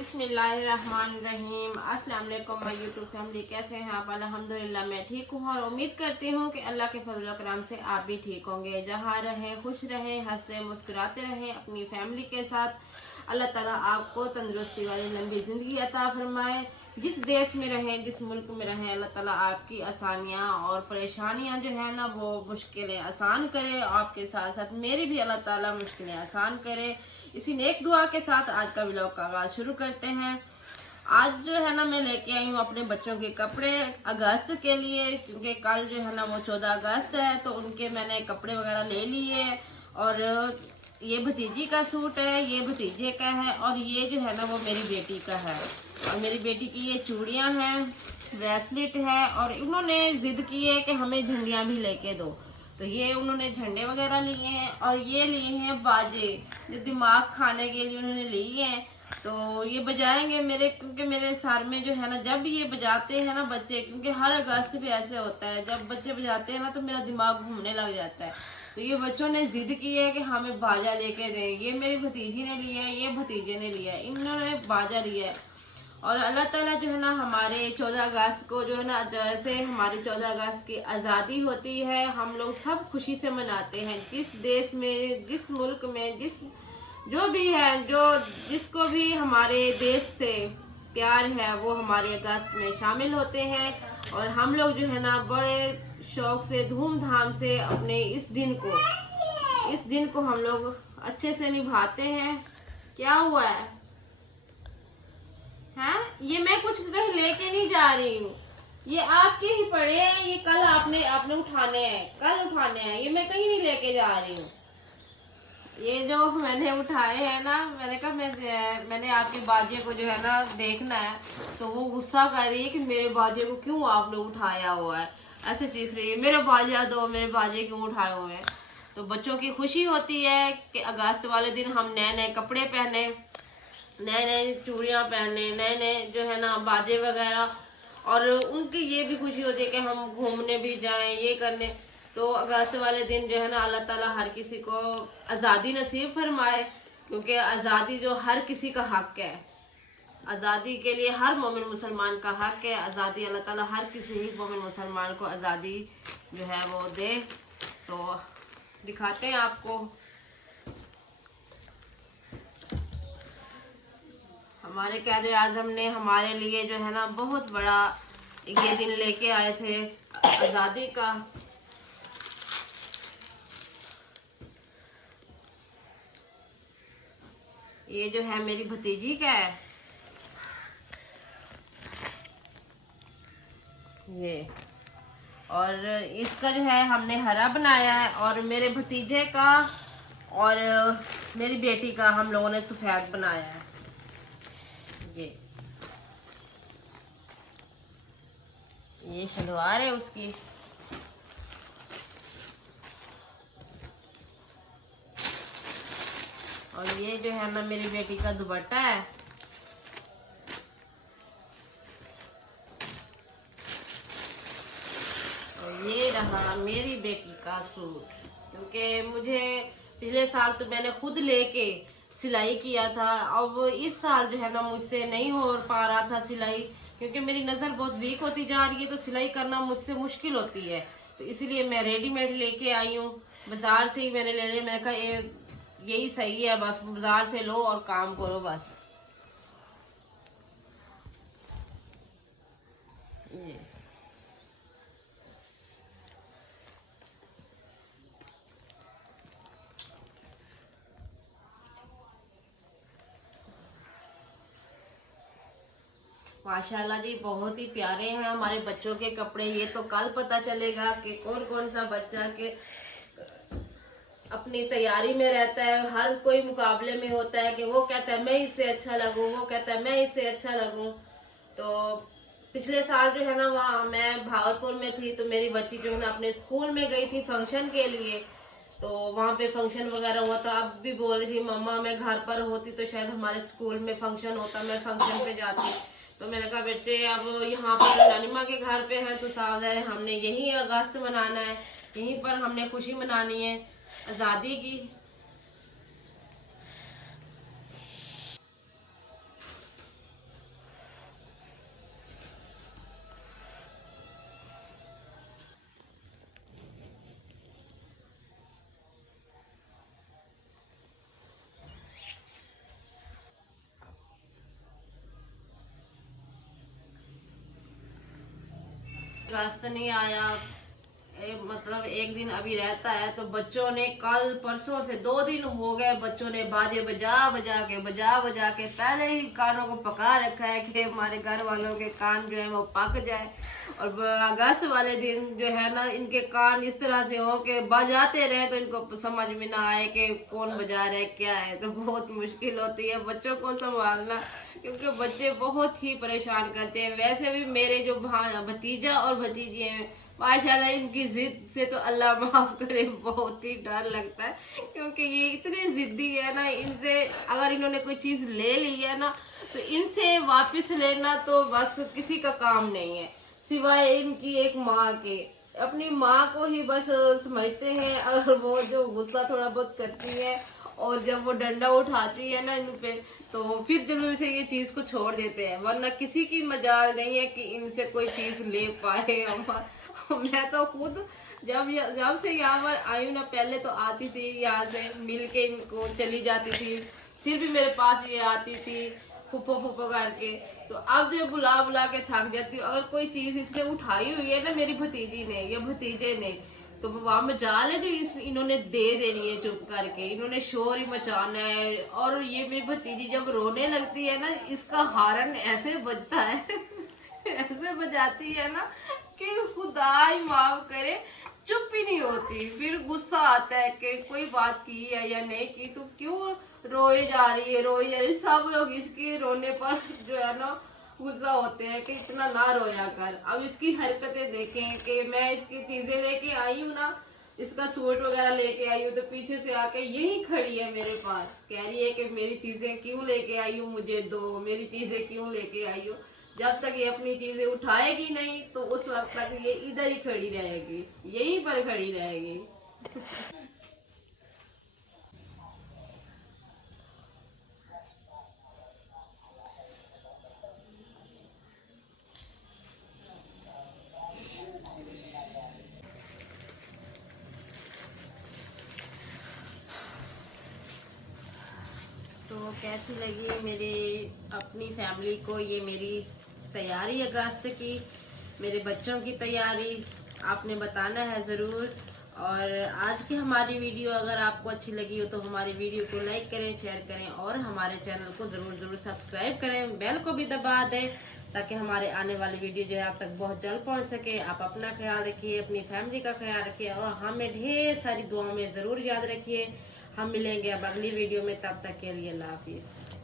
बिस्मिल्लाहिर्रहमानिर्रहीम। अस्सलाम वालेकुम माय यूट्यूब फैमिली, कैसे हैं आप? अल्हम्दुलिल्लाह मैं ठीक हूँ और उम्मीद करती हूँ कि अल्लाह के फजल करम से आप भी ठीक होंगे। जहाँ रहें खुश रहें, हंसते मुस्कुराते रहें अपनी फैमिली के साथ। अल्लाह ताला आपको तंदुरुस्ती वाली लंबी ज़िंदगी अता फरमाए। जिस देश में रहें, जिस मुल्क में रहें, अल्लाह ताला आपकी आसानियाँ और परेशानियाँ जो है ना वो मुश्किलें आसान करे। आपके साथ साथ मेरी भी अल्लाह ताला मुश्किलें आसान करे। इसी नेक दुआ के साथ आज का व्लॉग का आगाज़ शुरू करते हैं। आज जो है ना मैं लेके आई हूँ अपने बच्चों के कपड़े अगस्त के लिए, क्योंकि कल जो है ना वो 14 अगस्त है, तो उनके मैंने कपड़े वगैरह ले लिए। और ये भतीजी का सूट है, ये भतीजे का है, और ये जो है ना वो मेरी बेटी का है। और मेरी बेटी की ये चूड़ियाँ हैं, ब्रेसलेट है, और उन्होंने जिद की है कि हमें झंडियाँ भी लेके दो, तो ये उन्होंने झंडे वगैरह लिए हैं। और ये लिए हैं बाजे, जो दिमाग खाने के लिए उन्होंने लिए हैं, तो ये बजाएंगे मेरे, क्योंकि मेरे सर में जो है ना जब ये बजाते हैं ना बच्चे, क्योंकि हर अगस्त पे ऐसे होता है, जब बच्चे बजाते हैं ना तो मेरा दिमाग घूमने लग जाता है। तो ये बच्चों ने जिद की है कि हमें बाजा लेके दें। ये मेरी भतीजी ने लिया है, ये भतीजे ने लिया है, इन्होंने बाजा लिया है। और अल्लाह ताला जो है ना हमारे 14 अगस्त को जो है ना, जैसे हमारी 14 अगस्त की आज़ादी होती है, हम लोग सब खुशी से मनाते हैं। जिस देश में, जिस मुल्क में, जो भी है, जो जिसको भी हमारे देश से प्यार है वो हमारे अगस्त में शामिल होते हैं। और हम लोग जो है ना बड़े शौक से, धूमधाम से अपने इस दिन को हम लोग अच्छे से निभाते हैं। क्या हुआ है? हैं? ये मैं कुछ कहीं लेके नहीं जा रही हूँ, ये आपके ही पड़े हैं, ये कल आपने उठाने हैं, कल उठाने हैं, ये मैं कहीं नहीं लेके जा रही हूँ। ये जो मैंने उठाए हैं ना, मैंने कहा मैंने आपके बाजे को जो है ना देखना है, तो वो गुस्सा कर रही है कि मेरे बाजे को क्यों आपने उठाया हुआ है, ऐसे चीख रही है, मेरा बाजा दो, मेरे बाजे क्यों उठाए हुए हैं। तो बच्चों की खुशी होती है कि अगस्त वाले दिन हम नए नए कपड़े पहने, नए नए चूड़ियाँ पहने, नए नए जो है ना बाजे वगैरह। और उनकी ये भी खुशी होती है कि हम घूमने भी जाएं, ये करने। तो अगस्त वाले दिन जो है ना अल्लाह ताला हर किसी को आज़ादी नसीब फरमाए, क्योंकि आज़ादी जो हर किसी का हक है, आज़ादी के लिए हर मोमिन मुसलमान का हक है। आज़ादी अल्लाह ताला हर किसी ही मोमिन मुसलमान को आज़ादी जो है वो दे। तो दिखाते हैं आपको। हमारे कायदे आज़म ने हमारे लिए जो है ना बहुत बड़ा ये दिन लेके आए थे आज़ादी का। ये जो है मेरी भतीजी का है, ये, और इसका जो है हमने हरा बनाया है, और मेरे भतीजे का और मेरी बेटी का हम लोगों ने सफ़ेद बनाया है। ये शलवार है उसकी, और ये जो है ना मेरी बेटी का दुपट्टा है। और ये रहा मेरी बेटी का सूट, क्योंकि मुझे पिछले साल तो मैंने खुद लेके सिलाई किया था। अब इस साल जो है ना मुझसे नहीं हो पा रहा था सिलाई, क्योंकि मेरी नज़र बहुत वीक होती जा रही है, तो सिलाई करना मुझसे मुश्किल होती है। तो इसलिए मैं रेडीमेड लेके आई हूँ, बाजार से ही मैंने ले लिया। मैंने कहा यही सही है, बस बाजार से लो और काम करो बस। ये माशाल्लाह जी, बहुत ही प्यारे हैं हमारे बच्चों के कपड़े। ये तो कल पता चलेगा कि कौन कौन सा बच्चा के अपनी तैयारी में रहता है, हर कोई मुकाबले में होता है कि वो कहता है मैं इससे अच्छा लगूं, वो कहता है मैं इससे अच्छा लगूं। तो पिछले साल जो है ना वहाँ मैं भागलपुर में थी, तो मेरी बच्ची जो है ना अपने स्कूल में गई थी फंक्शन के लिए, तो वहाँ पे फंक्शन वगैरह हुआ था। अब भी बोल रही थी मम्मा मैं घर पर होती तो शायद हमारे स्कूल में फंक्शन होता, मैं फंक्शन पे जाती। तो मैंने कहा बेटे अब यहाँ पर नानी माँ के घर पे हैं, तो साफ है हमने यही अगस्त मनाना है, यहीं पर हमने खुशी मनानी है आज़ादी की। अगस्त नहीं आया, मतलब एक दिन अभी रहता है, तो बच्चों ने कल परसों से 2 दिन हो गए, बच्चों ने बाजे बजा बजा के पहले ही कानों को पका रखा है कि हमारे घर वालों के कान जो है वो पक जाए। और अगस्त वाले दिन जो है ना, इनके कान इस तरह से हो के बजाते रहे तो इनको समझ में ना आए कि कौन बजा रहा है क्या है। तो बहुत मुश्किल होती है बच्चों को संभालना, क्योंकि बच्चे बहुत ही परेशान करते हैं। वैसे भी मेरे जो भतीजा और भतीजी हैं, माशाल्लाह इनकी जिद से तो अल्लाह माफ करे, बहुत ही डर लगता है, क्योंकि ये इतने जिद्दी है ना। इनसे अगर इन्होंने कोई चीज ले ली है ना, तो इनसे वापस लेना तो बस किसी का काम नहीं है, सिवाय इनकी एक माँ के। अपनी माँ को ही बस समझते हैं, अगर वो जो गुस्सा थोड़ा बहुत करती है और जब वो डंडा उठाती है ना इन पे, तो फिर जरूर से ये चीज को छोड़ देते हैं, वरना किसी की मजाल नहीं है कि इनसे कोई चीज ले पाए। मैं तो खुद जब से यहाँ पर आई हूँ ना, पहले तो आती थी यहाँ से मिल के इनको चली जाती थी, फिर भी मेरे पास ये आती थी फुप्पो फुप्पो करके। तो अब जो बुला बुला के थक जाती हूँ, अगर कोई चीज इसने उठाई हुई है ना मेरी भतीजी ने या भतीजे ने, तो वहां मजाल है जो इन्होंने दे देनी है चुप करके, इन्होंने शोर ही मचाना है। और ये मेरी भतीजी जब रोने लगती है ना, इसका हारन ऐसे बजता है ऐसे बजाती है ना कि खुदा ही माफ करे, चुप ही नहीं होती। फिर गुस्सा आता है कि कोई बात की है या नहीं की, तो क्यों रोए जा रही है। सब लोग इसके रोने पर जो है ना गुस्सा होते हैं कि इतना ना रोया कर। अब इसकी हरकतें देखें कि मैं इसकी चीजें लेके आई हूँ ना, इसका सूट वगैरह लेके आई हूँ, तो पीछे से आके यही खड़ी है मेरे पास, कह रही है कि मेरी चीजें क्यों लेके आई हूँ, मुझे दो, मेरी चीजें क्यों लेके आई हो। जब तक ये अपनी चीजें उठाएगी नहीं, तो उस वक्त तक ये इधर ही खड़ी रहेगी, यहीं पर खड़ी रहेगी। तो कैसी लगी मेरी अपनी फैमिली को ये मेरी तैयारी अगस्त की, मेरे बच्चों की तैयारी, आपने बताना है ज़रूर। और आज की हमारी वीडियो अगर आपको अच्छी लगी हो तो हमारी वीडियो को लाइक करें, शेयर करें और हमारे चैनल को ज़रूर सब्सक्राइब करें, बेल को भी दबा दें, ताकि हमारे आने वाली वीडियो जो है आप तक बहुत जल्द पहुंच सके। आप अपना ख्याल रखिए, अपनी फैमिली का ख्याल रखिए और हमें ढेर सारी दुआओं में ज़रूर याद रखिए। हम मिलेंगे अब अगली वीडियो में, तब तक के लिए अल्लाह हाफिज़।